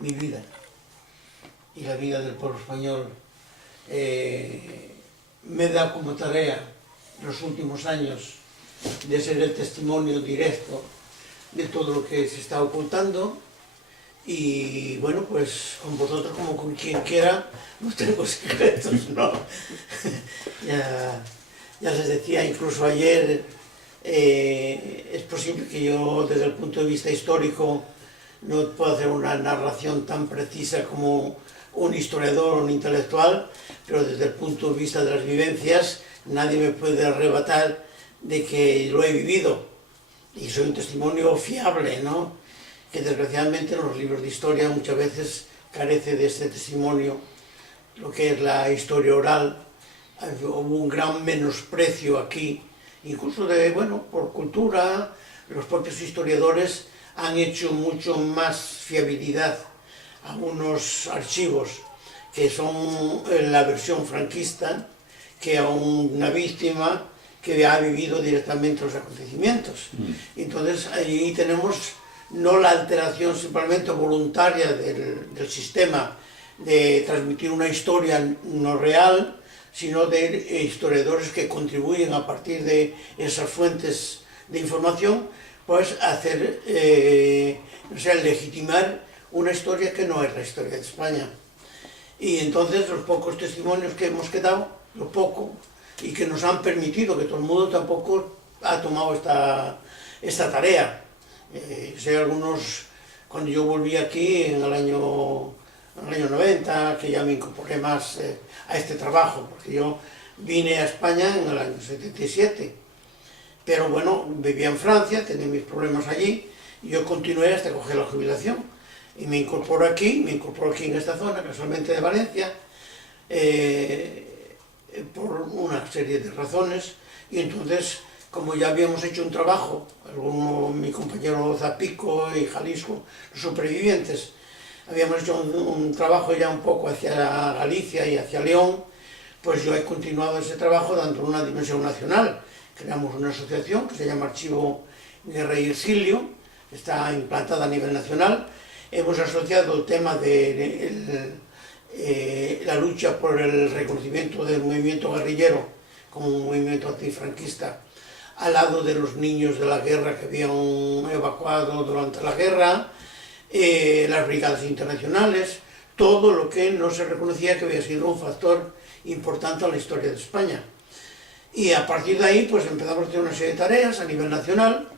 mi vida y la vida del pueblo español. Me da como tarea los últimos años de ser el testimonio directo de todo lo que se está ocultando y bueno, pues con vosotros como con quien quiera no tengo secretos, ¿no? ya les decía incluso ayer, es posible que yo desde el punto de vista histórico no pueda hacer una narración tan precisa como un historiador o un intelectual, pero desde el punto de vista de las vivencias nadie me puede arrebatar de que lo he vivido y soy un testimonio fiable, ¿no? Que desgraciadamente en los libros de historia muchas veces carece de este testimonio, lo que es la historia oral. Hubo un gran menosprecio aquí, incluso de, bueno, por cultura, los propios historiadores han hecho mucho más fiabilidad a unos archivos que son la versión franquista que a una víctima que ha vivido directamente los acontecimientos. Entonces ahí tenemos no la alteración simplemente voluntaria del sistema de transmitir una historia no real, sino de historiadores que contribuyen a partir de esas fuentes de información, pues hacer, o sea, legitimar una historia que no es la historia de España. Y entonces los pocos testimonios que hemos quedado, lo poco, y que nos han permitido, que todo el mundo tampoco ha tomado esta tarea. Sé algunos, cuando yo volví aquí en el año 90, que ya me incorporé más a este trabajo, porque yo vine a España en el año 77, pero bueno, vivía en Francia, tenía mis problemas allí, y yo continué hasta coger la jubilación, y me incorporo aquí en esta zona, casualmente de Valencia, por una serie de razones, y entonces, como ya habíamos hecho un trabajo, mi compañero Zapico y Jalisco, los supervivientes, habíamos hecho un trabajo ya un poco hacia Galicia y hacia León, pues yo he continuado ese trabajo dando una dimensión nacional. Creamos una asociación que se llama Archivo Guerra y Exilio, está implantada a nivel nacional. Hemos asociado el tema de la lucha por el reconocimiento del movimiento guerrillero como un movimiento antifranquista al lado de los niños de la guerra que habían evacuado durante la guerra, las brigadas internacionales, todo lo que no se reconocía que había sido un factor importante en la historia de España. Y a partir de ahí pues empezamos a hacer una serie de tareas a nivel nacional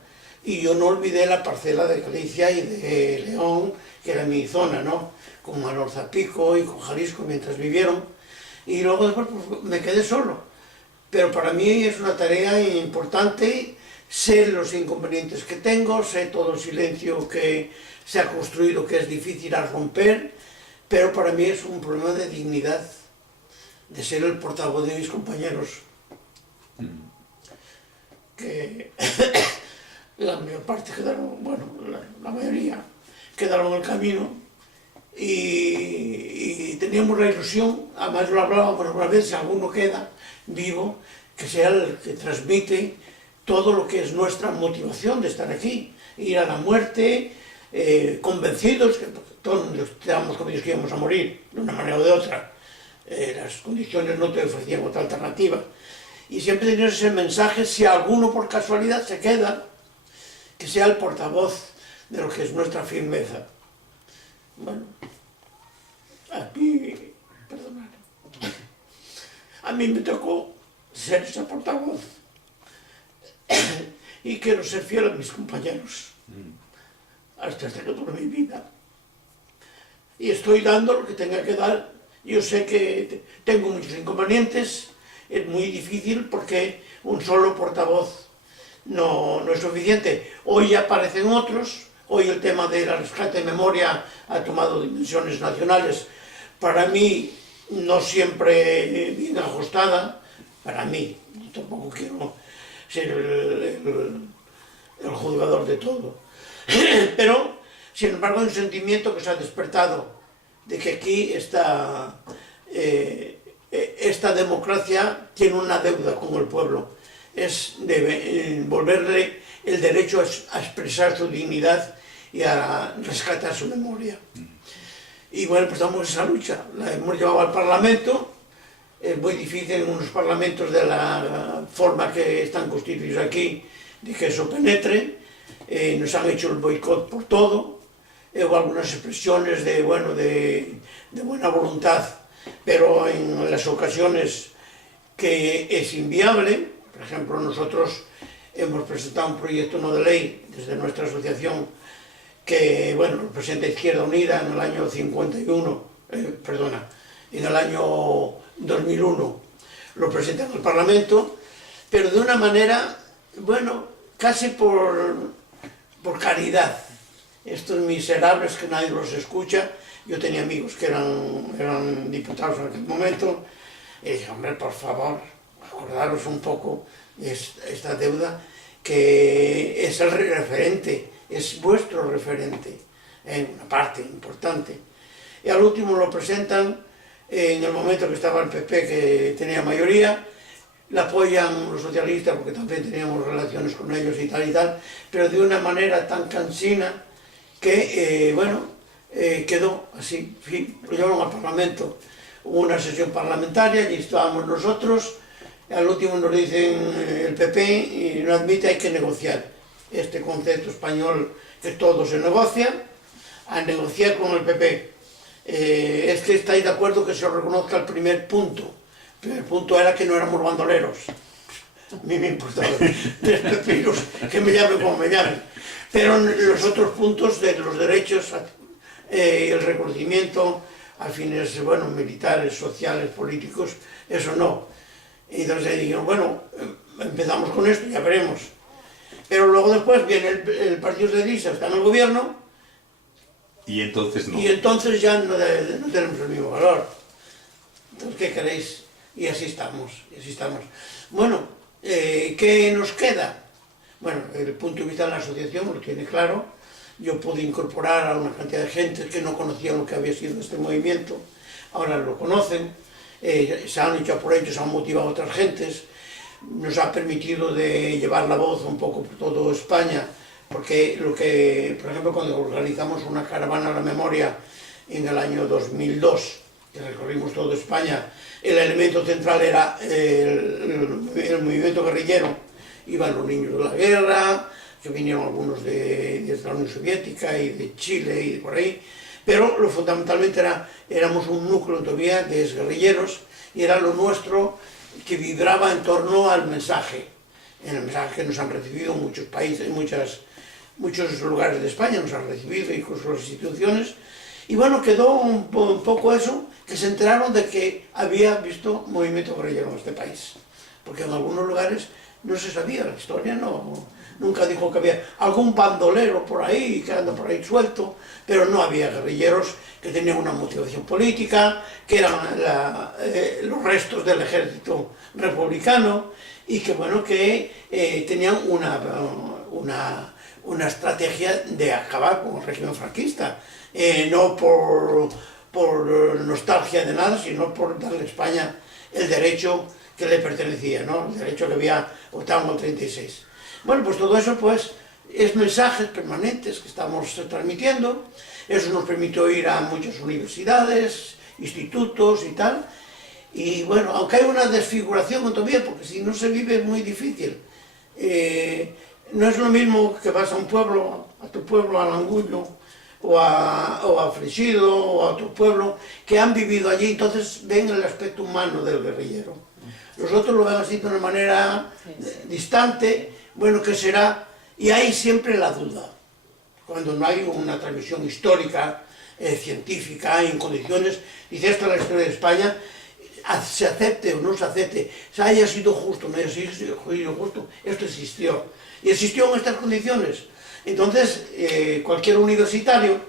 y yo no olvidé la parcela de Galicia y de León, que era mi zona, ¿no? Con Manor Zapico y con Jalisco mientras vivieron. Y luego después pues, me quedé solo. Pero para mí es una tarea importante, sé los inconvenientes que tengo, sé todo el silencio que se ha construido, que es difícil a romper, pero para mí es un problema de dignidad, de ser el portavoz de mis compañeros, que la mayor parte quedaron, bueno, la mayoría quedaron en el camino y teníamos la ilusión, además lo hablábamos alguna vez, si alguno queda vivo, que sea el que transmite todo lo que es nuestra motivación de estar aquí, ir a la muerte, convencidos que todos estábamos convencidos que íbamos a morir de una manera o de otra, las condiciones no te ofrecían otra alternativa, y siempre tenías ese mensaje, si alguno por casualidad se queda, que sea el portavoz de lo que es nuestra firmeza. Bueno, a mí me tocó ser ese portavoz y quiero ser fiel a mis compañeros hasta que dure mi vida. Y estoy dando lo que tenga que dar. Yo sé que tengo muchos inconvenientes, es muy difícil porque un solo portavoz no es suficiente. Hoy aparecen otros, hoy el tema de la rescate de memoria ha tomado dimensiones nacionales. Para mí, no siempre bien ajustada, para mí, yo tampoco quiero ser el juzgador de todo, pero sin embargo hay un sentimiento que se ha despertado de que aquí esta democracia tiene una deuda con el pueblo, es devolverle el derecho a expresar su dignidad y a rescatar su memoria. Y bueno, pues estamos en esa lucha, la hemos llevado al Parlamento. Es muy difícil en unos parlamentos de la forma que están constituidos aquí, de que eso penetre. Nos han hecho el boicot por todo. Hubo algunas expresiones de, bueno, de buena voluntad, pero en las ocasiones que es inviable. Por ejemplo, nosotros hemos presentado un proyecto no de ley desde nuestra asociación que, bueno, lo presenta Izquierda Unida en el año 51, en el año 2001, lo presenta en el Parlamento, pero de una manera, bueno, casi por caridad. Estos miserables que nadie los escucha. Yo tenía amigos que eran diputados en aquel momento, y dije, hombre, por favor, acordaros un poco de esta deuda, que es el referente, es vuestro referente, en una parte importante. Y al último lo presentan en el momento que estaba el PP, que tenía mayoría, la apoyan los socialistas porque también teníamos relaciones con ellos y tal, pero de una manera tan cansina que, quedó así, en fin, lo llevaron al Parlamento. Hubo una sesión parlamentaria, allí estábamos nosotros, y al último nos dicen el PP, y no admite, hay que negociar. Este concepto español que todo se negocia, a negociar con el PP. Es que estáis de acuerdo que se os reconozca el primer punto. El primer punto era que no éramos bandoleros. A mí me importaba 3 pepinos, que me llamen como me llamen. Pero los otros puntos de los derechos, el reconocimiento a fines, bueno, militares, sociales, políticos, eso no. Y entonces dijeron, bueno, empezamos con esto, ya veremos. Pero luego después viene el Partido Socialista, está en el gobierno. Y entonces no. Y entonces ya no tenemos el mismo valor. Entonces, ¿qué queréis? Y así estamos, Bueno, ¿qué nos queda? Bueno, desde el punto de vista de la asociación lo tiene claro. Yo pude incorporar a una cantidad de gente que no conocían lo que había sido este movimiento, ahora lo conocen, se han hecho por ellos, se han motivado a otras gentes, nos ha permitido de llevar la voz un poco por toda España, porque por ejemplo, cuando organizamos una caravana a la memoria en el año 2002, que recorrimos toda España, el elemento central era el movimiento guerrillero. Iban los niños de la guerra, que vinieron algunos de la Unión Soviética y de Chile y de por ahí, pero fundamentalmente éramos un núcleo todavía de guerrilleros, y era lo nuestro que vibraba en torno al mensaje, en el mensaje que nos han recibido muchos países, muchos lugares de España nos han recibido, incluso las instituciones, y bueno, quedó un poco eso, que se enteraron de que había visto movimiento guerrillero en este país, porque en algunos lugares no se sabía, la historia nunca dijo que había algún bandolero por ahí, que anda por ahí suelto, pero no había guerrilleros que tenían una motivación política, que eran los restos del ejército republicano, y que bueno, que tenían una estrategia de acabar con el régimen franquista, no por nostalgia de nada, sino por darle a España el derecho que le pertenecía, ¿no? El derecho que había optado en el 36. Bueno, pues todo eso pues es mensajes permanentes que estamos transmitiendo. Eso nos permitió ir a muchas universidades, institutos y tal. Y bueno, aunque hay una desfiguración todavía, porque si no se vive es muy difícil. No es lo mismo que vas a un pueblo, a tu pueblo, a Langullo, o a Frexido, o a otro pueblo, que han vivido allí, entonces ven el aspecto humano del guerrillero. Los otros lo ven así de una manera distante, bueno, ¿qué será? Y hay siempre la duda. Cuando no hay una transmisión histórica, científica, en condiciones, dice, esta es la historia de España, se acepte o no se acepte, se haya sido justo, no haya sido justo, esto existió. Y existió en estas condiciones. Entonces, cualquier universitario,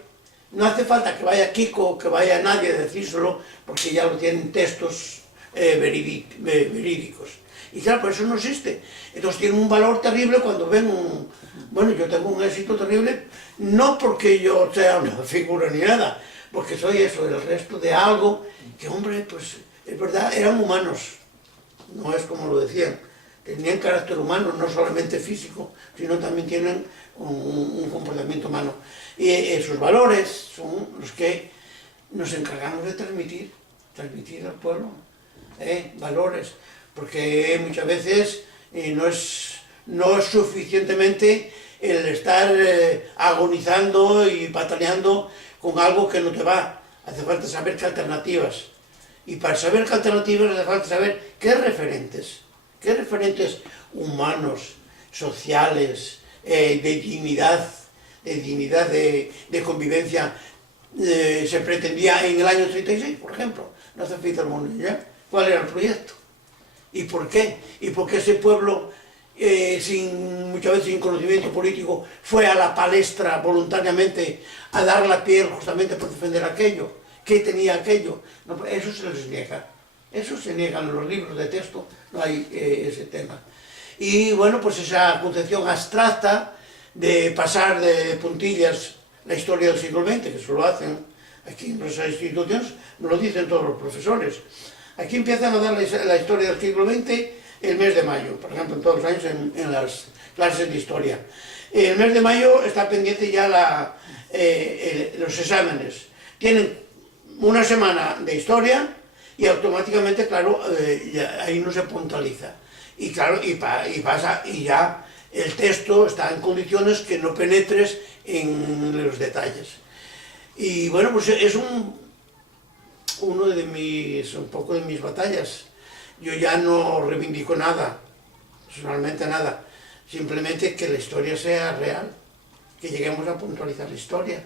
no hace falta que vaya Kiko, que vaya nadie a decírselo, porque ya lo tienen textos verídicos. Y claro, por eso no existe. Entonces tiene un valor terrible cuando ven bueno, yo tengo un éxito terrible, no porque yo sea una figura ni nada, porque soy eso, el resto de algo que, hombre, pues es verdad, eran humanos, no es como lo decían, tenían carácter humano, no solamente físico, sino también tienen un comportamiento humano. Y esos valores son los que nos encargamos de transmitir al pueblo valores, porque muchas veces no es suficientemente el estar agonizando y bataleando con algo que no te va. Hace falta saber qué alternativas. Y para saber qué alternativas hace falta saber qué referentes humanos, sociales, de dignidad, de convivencia se pretendía en el año 36, por ejemplo, nace Fitzgerald. ¿Cuál era el proyecto? ¿Y por qué? ¿Y por qué ese pueblo, muchas veces sin conocimiento político, fue a la palestra voluntariamente a dar la piel justamente por defender aquello? ¿Qué tenía aquello? No, eso se les niega. Eso se niega en los libros de texto, no hay ese tema. Y bueno, pues esa concepción abstracta de pasar de puntillas la historia del siglo XX, que eso lo hacen aquí en nuestras instituciones, nos lo dicen todos los profesores. Aquí empiezan a dar la historia del siglo XX el mes de mayo, por ejemplo, en todos los años en las clases de historia. El mes de mayo está pendiente ya los exámenes. Tienen una semana de historia y automáticamente, claro, ahí no se puntualiza. Y claro, y ya el texto está en condiciones que no penetres en los detalles. Y bueno, pues es un poco de mis batallas. Yo ya no reivindico nada, personalmente nada, simplemente que la historia sea real, que lleguemos a puntualizar la historia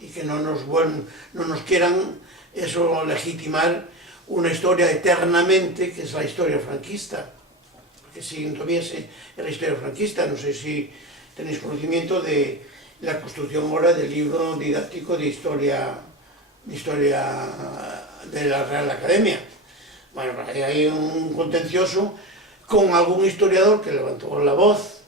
y que no nos quieran eso legitimar una historia eternamente, que es la historia franquista. Porque si no tuviese la historia franquista, no sé si tenéis conocimiento de la construcción ahora del libro didáctico de historia de la Real Academia. Bueno, hay un contencioso con algún historiador que levantó la voz,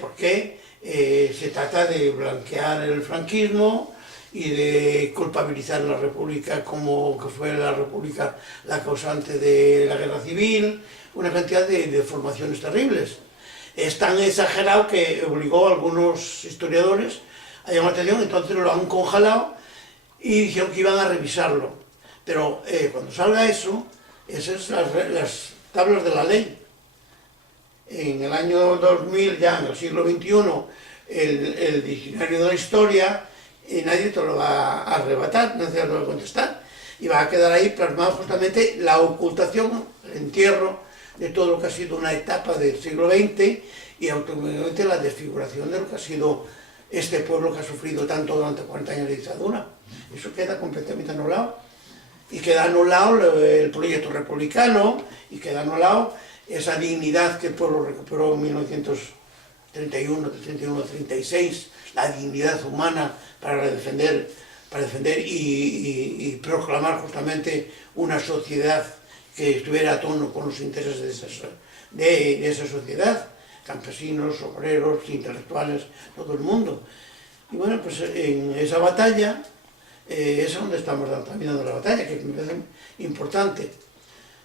porque se trata de blanquear el franquismo y de culpabilizar a la República como que fue la República la causante de la guerra civil, una cantidad de deformaciones terribles. Es tan exagerado que obligó a algunos historiadores a llamar la atención, entonces lo han congelado y dijeron que iban a revisarlo. Pero cuando salga eso, esas son las tablas de la ley. En el año 2000, ya en el siglo XXI, el diccionario de la historia, nadie te lo va a arrebatar, nadie te lo va a contestar. Y va a quedar ahí plasmado justamente la ocultación, el entierro de todo lo que ha sido una etapa del siglo XX y automáticamente la desfiguración de lo que ha sido este pueblo que ha sufrido tanto durante 40 años de dictadura. Eso queda completamente anulado. Y queda anulado el proyecto republicano y queda anulado esa dignidad que el pueblo recuperó en 1931, 36, la dignidad humana para defender y proclamar justamente una sociedad que estuviera a tono con los intereses de esa sociedad, campesinos, obreros, intelectuales, todo el mundo. Y bueno, pues en esa batalla, es donde estamos también dando la batalla, que me parece importante.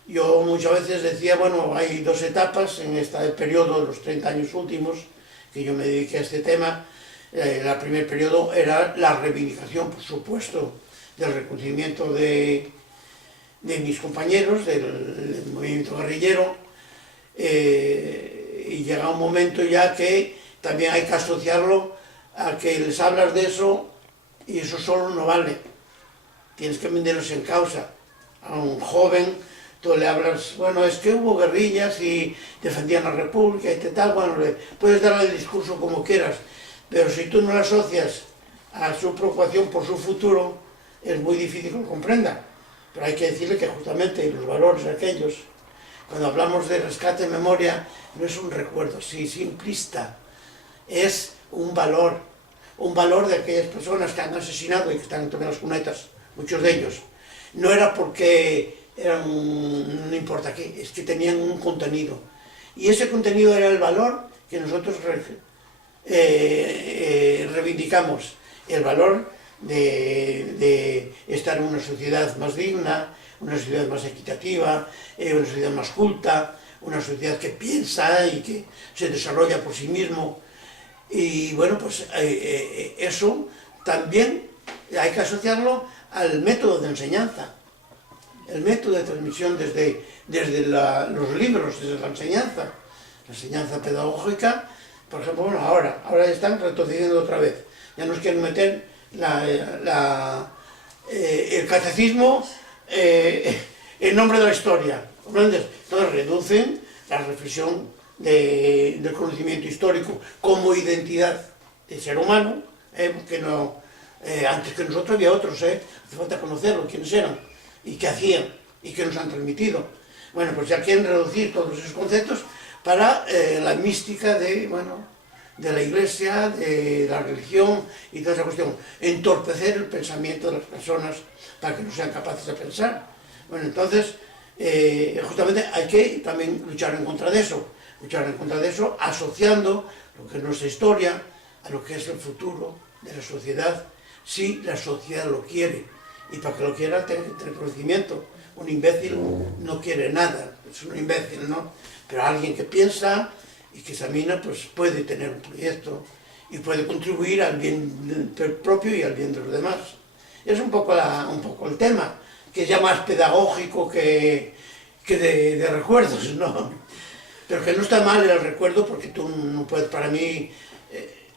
Yo muchas veces decía, bueno, hay dos etapas en este periodo de los 30 años últimos, que yo me dediqué a este tema. El primer periodo era la reivindicación, por supuesto, del reconocimiento de mis compañeros, del movimiento guerrillero, y llega un momento ya que también hay que asociarlo a que les hablas de eso y eso solo no vale. Tienes que venderlos en causa. A un joven tú le hablas, bueno, es que hubo guerrillas y defendían la República y tal, bueno, puedes darle el discurso como quieras, pero si tú no le asocias a su preocupación por su futuro, es muy difícil que lo comprenda. Pero hay que decirle que justamente los valores aquellos, cuando hablamos de rescate de memoria, no es un recuerdo así simplista, es un valor de aquellas personas que han asesinado y que están en las cunetas, muchos de ellos. No era porque eran, no importa qué, es que tenían un contenido. Y ese contenido era el valor que nosotros reivindicamos, el valor de estar en una sociedad más digna, una sociedad más equitativa, una sociedad más culta, una sociedad que piensa y que se desarrolla por sí mismo. Y bueno, pues eso también hay que asociarlo al método de enseñanza, el método de transmisión desde los libros, desde la enseñanza pedagógica. Por ejemplo, bueno, ahora están retrocediendo otra vez, ya nos quieren meter el catecismo en nombre de la historia, ¿comprendes? Entonces reducen la reflexión del conocimiento histórico como identidad de ser humano, que no, antes que nosotros había otros, hace falta conocerlos, quiénes eran y qué hacían y qué nos han transmitido. Bueno, pues ya quieren reducir todos esos conceptos para la mística de la Iglesia, de la religión y toda esa cuestión, entorpecer el pensamiento de las personas para que no sean capaces de pensar. Bueno, entonces, justamente hay que también luchar en contra de eso, asociando lo que es nuestra historia a lo que es el futuro de la sociedad, si la sociedad lo quiere. Y para que lo quiera, tiene que tener conocimiento. Un imbécil no quiere nada, es un imbécil, ¿no? Pero alguien que piensa y que examina, pues puede tener un proyecto y puede contribuir al bien propio y al bien de los demás. Es un poco el tema, que es ya más pedagógico que de recuerdos, ¿no? Pero que no está mal el recuerdo, porque tú no puedes, para mí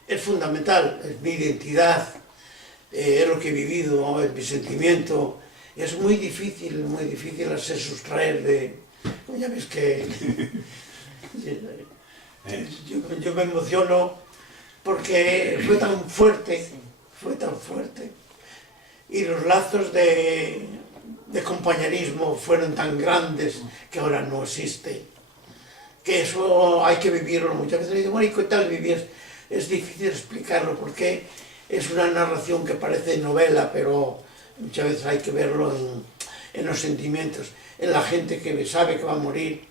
es fundamental, es mi identidad, es lo que he vivido, es mi sentimiento. Es muy difícil hacer sustraer de... Ya ves que... yo me emociono porque fue tan fuerte, y los lazos de compañerismo fueron tan grandes que ahora no existe. Que eso hay que vivirlo. Muchas veces me dicen, bueno, ¿y qué tal vivías? Es difícil explicarlo porque es una narración que parece novela, pero muchas veces hay que verlo en los sentimientos, en la gente que sabe que va a morir,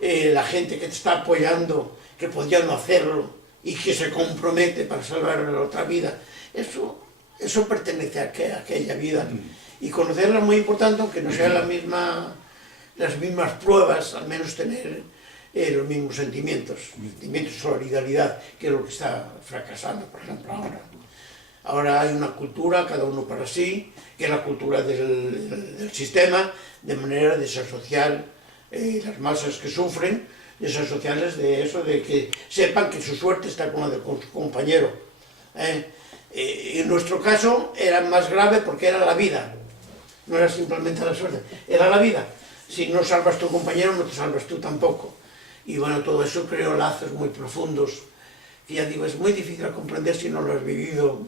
la gente que te está apoyando, que podía no hacerlo y que se compromete para salvar la otra vida. Eso pertenece a aquella vida. Y conocerla es muy importante, aunque no sean las mismas pruebas, al menos tener los mismos sentimientos de solidaridad, que es lo que está fracasando, por ejemplo, ahora. Ahora hay una cultura, cada uno para sí, que es la cultura del sistema, de manera de desasociar las masas que sufren, desasociarles de eso, de que sepan que su suerte está con la de su compañero. En nuestro caso era más grave porque era la vida, no era simplemente la suerte, era la vida. Si no salvas tu compañero, no te salvas tú tampoco. Y bueno, todo eso creó lazos muy profundos, que ya digo, es muy difícil de comprender si no lo has vivido.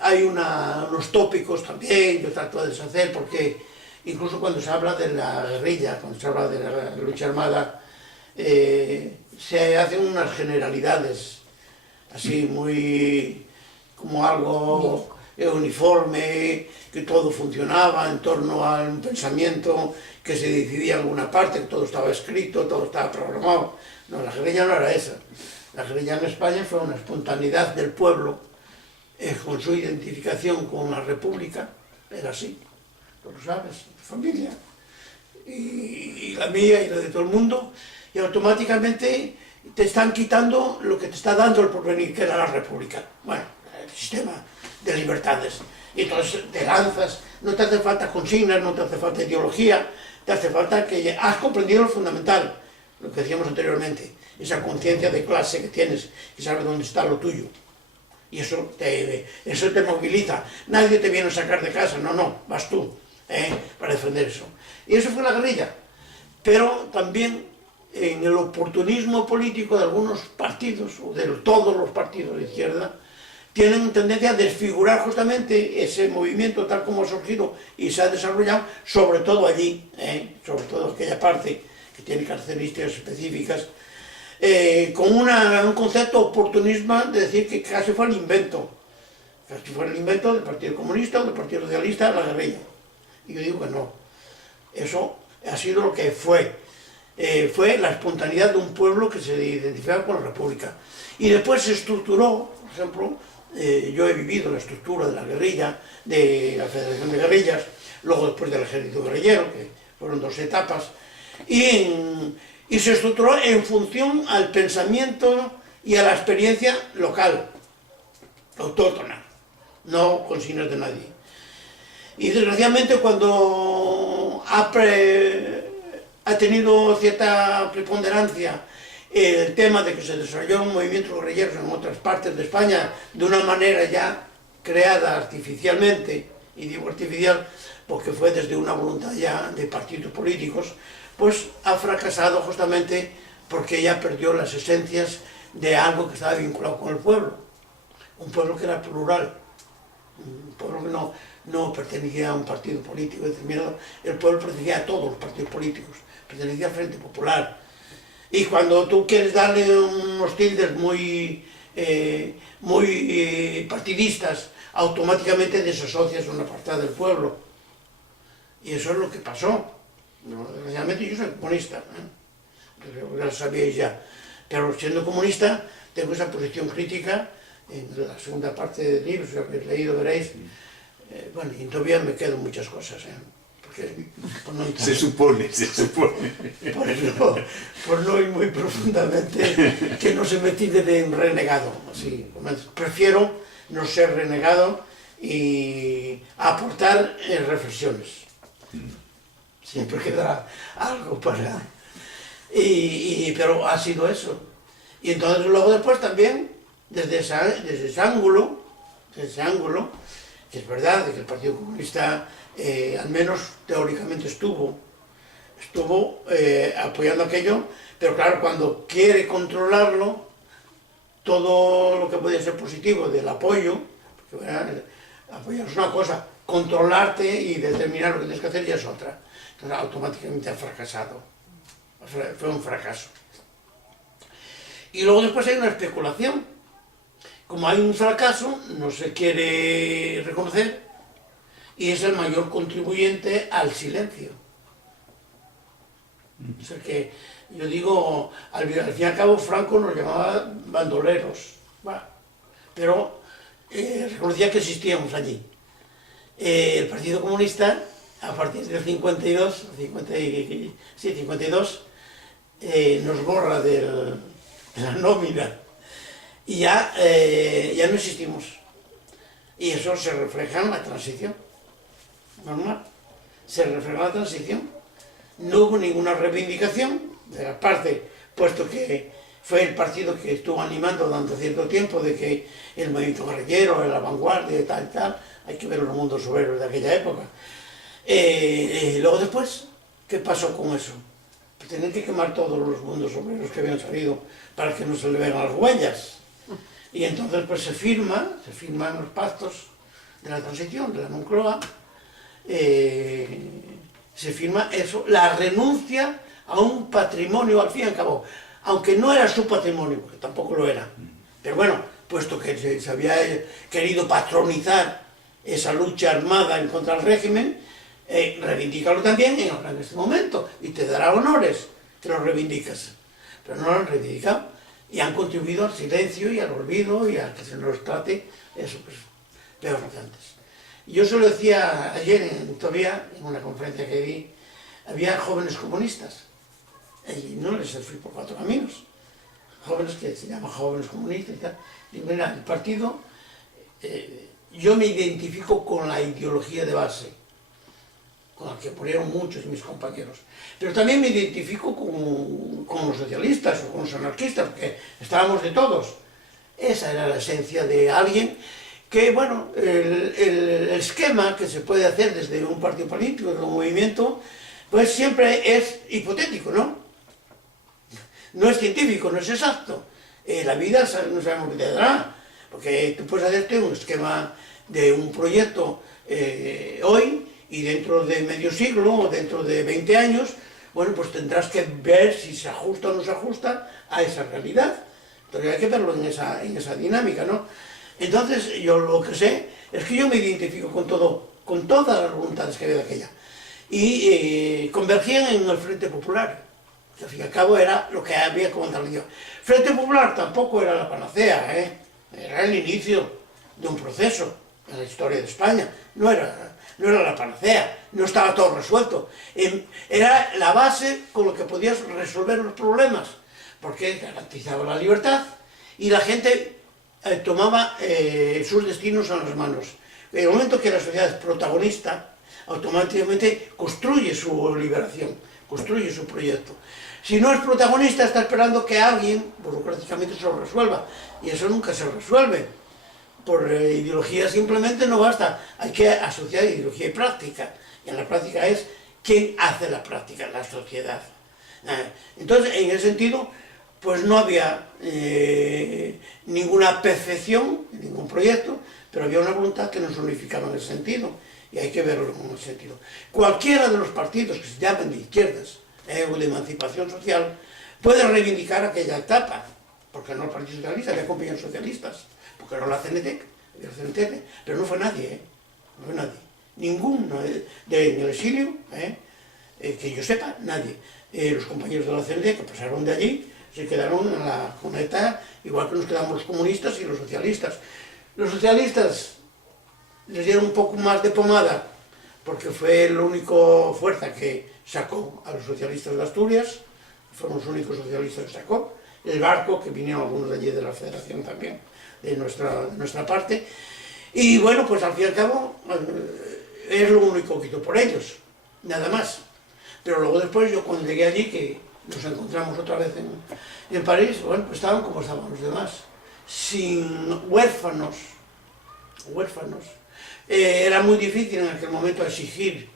Hay unos tópicos también, yo trato de deshacer, porque incluso cuando se habla de la guerrilla, cuando se habla de la lucha armada, se hacen unas generalidades, así muy como algo uniforme, que todo funcionaba en torno a un pensamiento que se decidía en alguna parte, que todo estaba escrito, todo estaba programado. No, la guerrilla no era esa. La guerrilla en España fue una espontaneidad del pueblo, con su identificación con la República, era así, tú lo sabes, tu familia, y la mía y la de todo el mundo, y automáticamente te están quitando lo que te está dando el porvenir, que era la República. Bueno, el sistema de libertades. Y entonces te lanzas, no te hace falta consignas, no te hace falta ideología, te hace falta que has comprendido lo fundamental, lo que decíamos anteriormente, esa conciencia de clase que tienes, que sabes dónde está lo tuyo. Y eso te moviliza. Nadie te viene a sacar de casa, no, vas tú, para defender eso. Y eso fue la guerrilla. Pero también en el oportunismo político de algunos partidos, o de todos los partidos de izquierda, tienen tendencia a desfigurar justamente ese movimiento tal como ha surgido y se ha desarrollado, sobre todo allí, sobre todo aquella parte que tiene características específicas, con un concepto oportunismo de decir que casi fue el invento del Partido Comunista o del Partido Socialista, la guerrilla. Y yo digo que no, eso ha sido lo que fue la espontaneidad de un pueblo que se identificaba con la República. Y después se estructuró, por ejemplo, yo he vivido la estructura de la guerrilla, de la Federación de Guerrillas, luego después del Ejército Guerrillero, que fueron 2 etapas, y se estructuró en función al pensamiento y a la experiencia local, autóctona. no consignas de nadie. Y desgraciadamente cuando ha tenido cierta preponderancia el tema de que se desarrollaron movimientos guerrilleros en otras partes de España de una manera ya creada artificialmente, y digo artificial porque fue desde una voluntad ya de partidos políticos, pues ha fracasado justamente porque ya perdió las esencias de algo que estaba vinculado con el pueblo, un pueblo que era plural, un pueblo que no pertenecía a un partido político determinado, el pueblo pertenecía a todos los partidos políticos, pertenecía al Frente Popular. Y cuando tú quieres darle unos tildes muy partidistas, automáticamente desasocias una parte del pueblo. Y eso es lo que pasó. Desgraciadamente yo soy comunista, creo que lo sabíais ya. Pero siendo comunista tengo esa posición crítica. En la segunda parte del libro, si lo habéis leído, veréis. Bueno, y todavía me quedan muchas cosas, porque no se supone. Por no ir muy profundamente, que no se me tilde de renegado. Así, prefiero no ser renegado y aportar reflexiones. Siempre quedará algo para... pero ha sido eso. Y entonces luego después también, desde ese ángulo, que es verdad que el Partido Comunista, al menos teóricamente estuvo apoyando aquello, pero claro, cuando quiere controlarlo, todo lo que puede ser positivo del apoyo, porque apoyar es una cosa, controlarte y determinar lo que tienes que hacer ya es otra. Entonces automáticamente ha fracasado, fue un fracaso. Y luego después hay una especulación. Como hay un fracaso, no se quiere reconocer y es el mayor contribuyente al silencio. O sea que yo digo, al fin y al cabo Franco nos llamaba bandoleros, pero reconocía que existíamos allí. El Partido Comunista, a partir del 52, nos borra de la nómina. Y ya no existimos. Y eso se refleja en la transición. Normal. Se refleja en la transición. No hubo ninguna reivindicación de la parte, puesto que fue el partido que estuvo animando durante cierto tiempo de que el movimiento guerrillero, la vanguardia y tal, hay que ver los mundos obreros de aquella época. Luego después, ¿qué pasó con eso? Pues tenían que quemar todos los mundos obreros que habían salido para que no se le vean las huellas. Y entonces pues se firman los pactos de la transición, de la Moncloa, se firma eso, la renuncia a un patrimonio al fin y al cabo, aunque no era su patrimonio, porque tampoco lo era, pero bueno, puesto que se había querido patronizar esa lucha armada en contra del régimen, reivindícalo también en este momento, y te dará honores que lo reivindicas, pero no lo han reivindicado. Y han contribuido al silencio y al olvido y a que se nos trate eso, pues, peor que antes. Yo se lo decía ayer todavía en una conferencia que di, había jóvenes comunistas, y no les fui por cuatro caminos, jóvenes que se llaman jóvenes comunistas y tal. Digo, mira, el partido, yo me identifico con la ideología de base, con la que murieron muchos de mis compañeros. Pero también me identifico con los socialistas o con los anarquistas, porque estábamos de todos. Esa era la esencia de alguien que, bueno, el esquema que se puede hacer desde un partido político, desde un movimiento, pues siempre es hipotético, ¿no? No es científico, no es exacto. La vida no sabemos qué te dará, porque tú puedes hacerte un esquema de un proyecto hoy, y dentro de medio siglo o dentro de 20 años, bueno, pues tendrás que ver si se ajusta o no se ajusta a esa realidad. Entonces hay que verlo en esa dinámica, ¿no? Entonces yo lo que sé es que yo me identifico con todo, con todas las voluntades que había de aquella. Y convergían en el Frente Popular, que al fin y al cabo era lo que había como alternativa. Frente Popular tampoco era la panacea, era el inicio de un proceso en la historia de España, no era la panacea, no estaba todo resuelto. Era la base con lo que podías resolver los problemas, porque garantizaba la libertad y la gente tomaba sus destinos en las manos. En el momento que la sociedad es protagonista, automáticamente construye su liberación, construye su proyecto. Si no es protagonista, está esperando que alguien burocráticamente se lo resuelva, y eso nunca se resuelve. Por ideología simplemente no basta, hay que asociar ideología y práctica, y en la práctica es quién hace la práctica, la sociedad. Entonces, en ese sentido, pues no había ninguna perfección, ningún proyecto, pero había una voluntad que nos unificaba en ese sentido, y hay que verlo en ese sentido. Cualquiera de los partidos que se llamen de izquierdas o de emancipación social puede reivindicar aquella etapa, porque no el Partido Socialista, había compañeros socialistas, porque no la CNT, pero no fue nadie, no fue nadie, ninguno en el exilio, que yo sepa, nadie. Los compañeros de la CNT que pasaron de allí se quedaron en la cuneta, igual que nos quedamos los comunistas y los socialistas. Los socialistas les dieron un poco más de pomada, porque fue la única fuerza que sacó a los socialistas de Asturias, fueron los únicos socialistas que sacó, el barco, que vinieron algunos de allí de la Federación también, de nuestra parte, y bueno, pues al fin y al cabo, es lo único que hizo por ellos, nada más. Pero luego después, yo cuando llegué allí, que nos encontramos otra vez en París, bueno, pues estaban como estaban los demás, sin huérfanos. Era muy difícil en aquel momento exigir,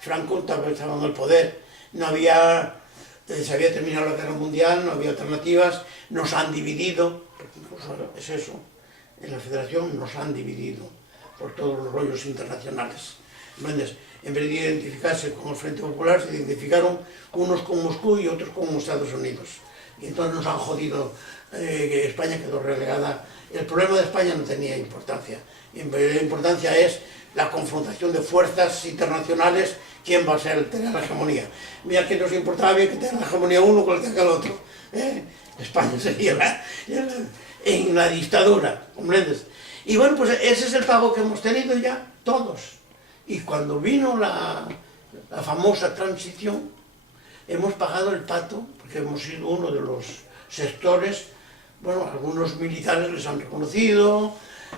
Franco estaba en el poder, no había, se había terminado la guerra mundial, no había alternativas, nos han dividido, porque incluso es eso, en la Federación nos han dividido por todos los rollos internacionales. ¿Entiendes? En vez de identificarse con el Frente Popular, se identificaron unos con Moscú y otros con Estados Unidos. Y entonces nos han jodido, España quedó relegada. El problema de España no tenía importancia. La importancia es la confrontación de fuerzas internacionales, quién va a ser el tener la hegemonía. Mira que nos importaba bien que tenga la hegemonía uno con el que tenga el otro. España seguía en la dictadura, ¿comprendes? Y bueno, pues ese es el pago que hemos tenido ya todos. Y cuando vino la famosa transición, hemos pagado el pato, porque hemos sido uno de los sectores, bueno, algunos militares les han reconocido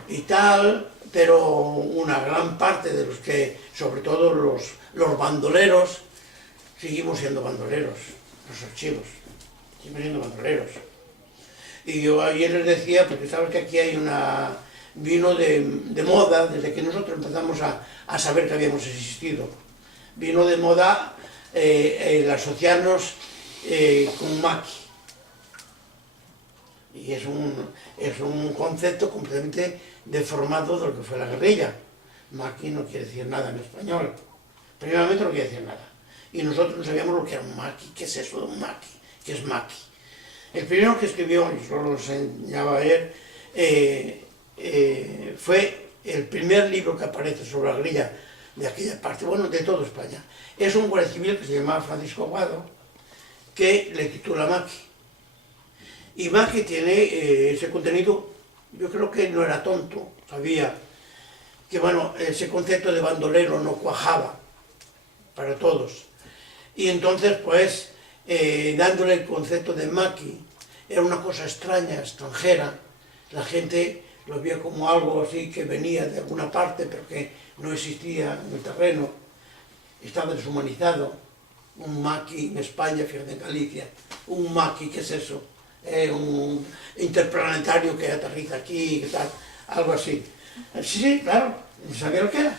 y tal, pero una gran parte de los que, sobre todo los bandoleros, seguimos siendo bandoleros, los archivos, seguimos siendo bandoleros. Y yo ayer les decía, porque sabes que aquí hay vino de moda, desde que nosotros empezamos a saber que habíamos existido. Vino de moda el asociarnos con Maki. Y es un concepto completamente deformado de lo que fue la guerrilla. Maki no quiere decir nada en español. Primeramente no quiere decir nada. Y nosotros no sabíamos lo que era un Maki. ¿Qué es eso de un Maki? ¿Qué es Maki? El primero que escribió, y solo lo enseñaba a él, fue el primer libro que aparece sobre la guerrilla de aquella parte, bueno, de toda España. Es un guardia civil que se llamaba Francisco Aguado, que le titula Maki. Y Maki tiene ese contenido, yo creo que no era tonto, sabía que, bueno, ese concepto de bandolero no cuajaba para todos. Y entonces, pues, dándole el concepto de Maki, era una cosa extraña, extranjera, la gente lo veía como algo así que venía de alguna parte, pero que no existía en el terreno, estaba deshumanizado. Un Maki en España, fíjate, en Galicia, un Maki, ¿qué es eso? Un interplanetario que aterriza aquí, ¿qué tal? Algo así. Sí, claro, no sabía lo que era.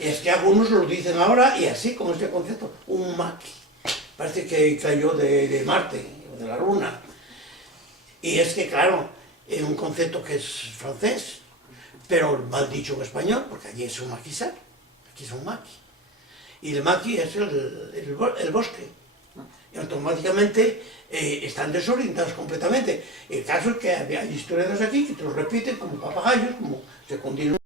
Y es que algunos lo dicen ahora, y así, como este concepto, un Maki. Parece que cayó de Marte, o de la Luna. Y es que, claro, es un concepto que es francés, pero mal dicho en español, porque allí es un maquisar, aquí es un maqui. Y el maqui es el bosque. Y automáticamente están desorientados completamente. El caso es que hay historiadores aquí que te lo repiten como papagayos, como se continúa.